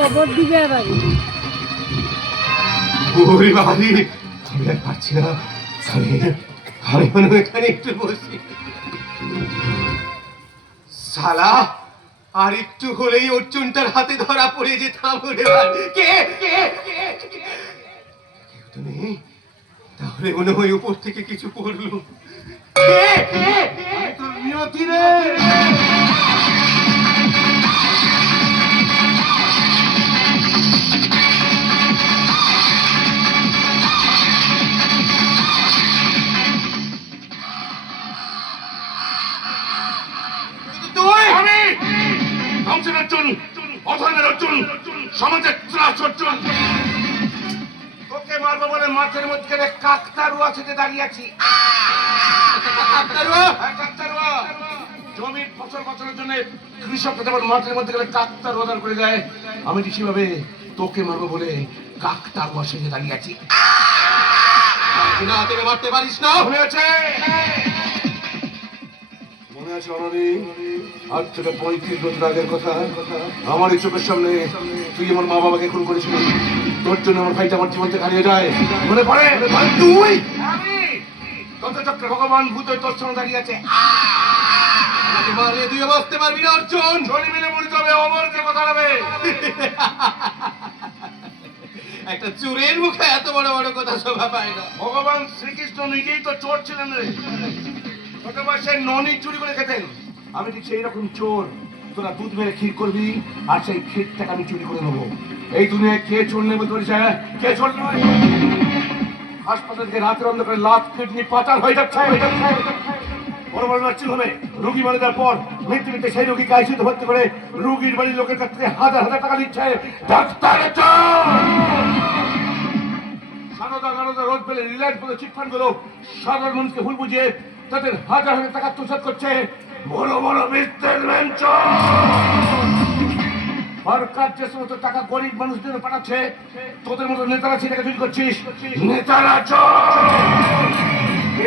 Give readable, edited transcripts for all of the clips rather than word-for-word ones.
কবর দিবে এবার। ওরে বাবারে, আমি আর পারছি না। আমি মনে হয় এখানে একটু বসি। শালা, আর একটু হলেই অর্জুনটার হাতে ধরা পড়ে যেতাম। ওরে বাবা, কে কে কে কে? কেউ তো নেই। তাহলে মনে হয় উপর থেকে কিছু পড়লো। কে কে? তোর নিয়তি রে। তুই? আমি ধ্বংসের অর্জুন, অধর্মের অর্জুন, সমাজের ত্রাস অর্জুন। তোকে মারবো বলে মাঠের মধ্যে কাকতারুয়া থেকে দাঁড়িয়ে আছি। কাকতারুয়া? হ্যাঁ, কাকতারুয়া। জমির ফসল ফসলের জন্য কৃষকরা যেমন মাঠের মধ্যে গেলে কাকতারুয়া দাঁড় করে দেয়, আমি ঠিক সেভাবে তোকে মারবো বলে কাকতারুয়া সেজে দাঁড়িয়ে আছি। না, তোকে মারতে পারিস না। মনে আছে? মনে আছে অননি? আজ থেকে 35 বছর আগের কথা। আমার এই চোখের সামনে তুই আমার মা বাবাকে খুন করেছিলি। তোর জন্য আমার ভাইটা আমার জীবন থেকে হারিয়ে যায়। মনে পড়ে? তুই? আমি তন্ত্রচক্রে ভগবান ভূত তোর সঙ্গে দাঁড়িয়ে আছে। আমাকে মারলে তুইও বাঁচতে পারবি না অর্জুন। চলি মিলে মরিতে হবে, অমরকে কথা হবে। একটা চোরের মুখে এত বড় বড় কথা শোভা পায় না। ভগবান শ্রীকৃষ্ণ নিজেই তো চোর ছিলেন রে। ছোট বয়সে ননি চুরি করে খেতেন। আমি ঠিক সেই রকম চোর। তোরা দুধ মেরে ক্ষীর করবি আর সেই ক্ষীরটাকে আমি চুরি করে নেবো। এই দুনিয়ায় কে চোর নেই বলতে পারিস? কে চোর নয়? হাসপাতাল থেকে রাতের অন্ধকারে লাখ কিডনি পাচার হয়ে যাচ্ছে। বড় বড় নার্সিং হবে রুগী মারা যাওয়ার পর মৃত্যুতে সেই রুগীকে আইসিইউতে ভর্তি করে রুগীর বাড়ির লোকের কাছ থেকে হাজার হাজার টাকা নিচ্ছে। ডাক্তার সারদা রোড পেলে রিলায়েন্স বলে চিটফান্ড গুলো সাধারণ মানুষকে ভুল বুঝিয়ে তাদের হাজার হাজার টাকা তুষার করছে। বড় বড় বিজনেসম্যান চোর। সরকার যে সমস্ত টাকা গরিব মানুষদের পাঠাচ্ছে, তোদের মতো নেতারা সেটাকে চুরি করছিস। নেতারা চোর।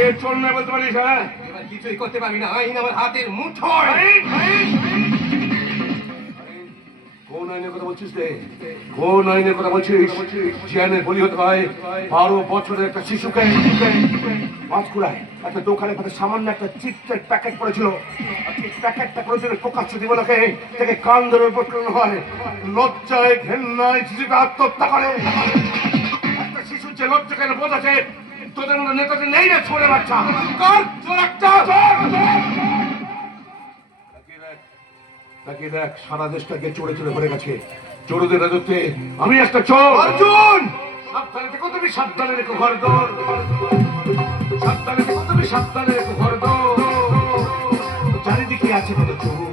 এ চোর না বলতে পারিস? হ্যাঁ, এবার কিছুই করতে পারবি না। আইন আমার হাতের মুঠোয়। কোন আইনের কথা বলছিস রে? কোন আইনের কথা বলছিস? যে আইনের বলি হতে হয় 12 বছরের একটা শিশুকে। পাঁচকুড়ায় একটা দোকানে পাশে সামান্য একটা চিপসের প্যাকেট পড়েছিল। প্যাকেটটা করেছিল প্রকাশ্য দিবনাকে থেকে কান ধরে উপর করানো হয়। লজ্জায় ঘেন্নায় শিশুটা আত্মহত্যা করে। একটা শিশুর যে লজ্জা কেন বোধ আছে, তোদের মতো নেতাদের নেই না ছোড়ে বাচ্চা। কর চোর একটা তাকিয়ে দেখ, সারা দেশটাকে চোরে চোরে ভরে গেছে। চোরদের রাজত্বে আমি একটা চোর। অর্জুন! সাবধানে দেখো তুমি, সাবধানে রেখো ঘরদোর। সাবধানে দেখো তুমি, সাবধানে রেখো ঘরদোর। চারিদিকে আছে কত চোর।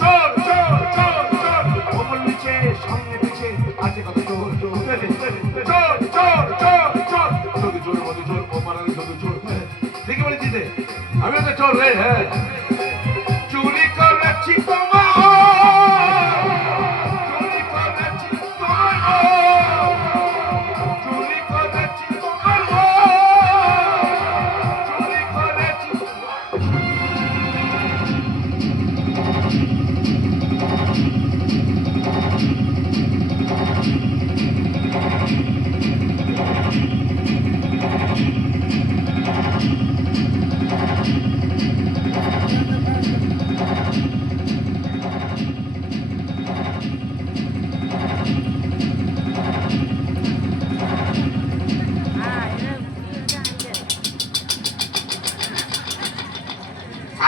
চোর চোর চোর চোর। ওপর নিচে সামনে পিছে আছে কত চোর। চোর চোর চোর চোর চোর। শুধু চোর মতো চোর, ওপারে শুধু চোর। দেখে বলে দিতে আমিও তো চোর রে। হ্যাঁ, চুরি করেছি তোমার।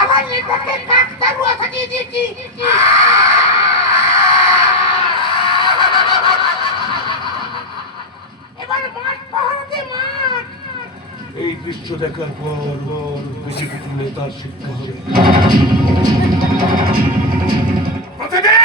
আমার নেতাকে কাকতারুয়া সাজিয়ে দিয়েছি। এবার মাঠ পাহারা দে, মাঠ। এই দৃশ্য দেখার পর বেশি কিছু নেতার শিক্ষা হবে। প্রতিদিন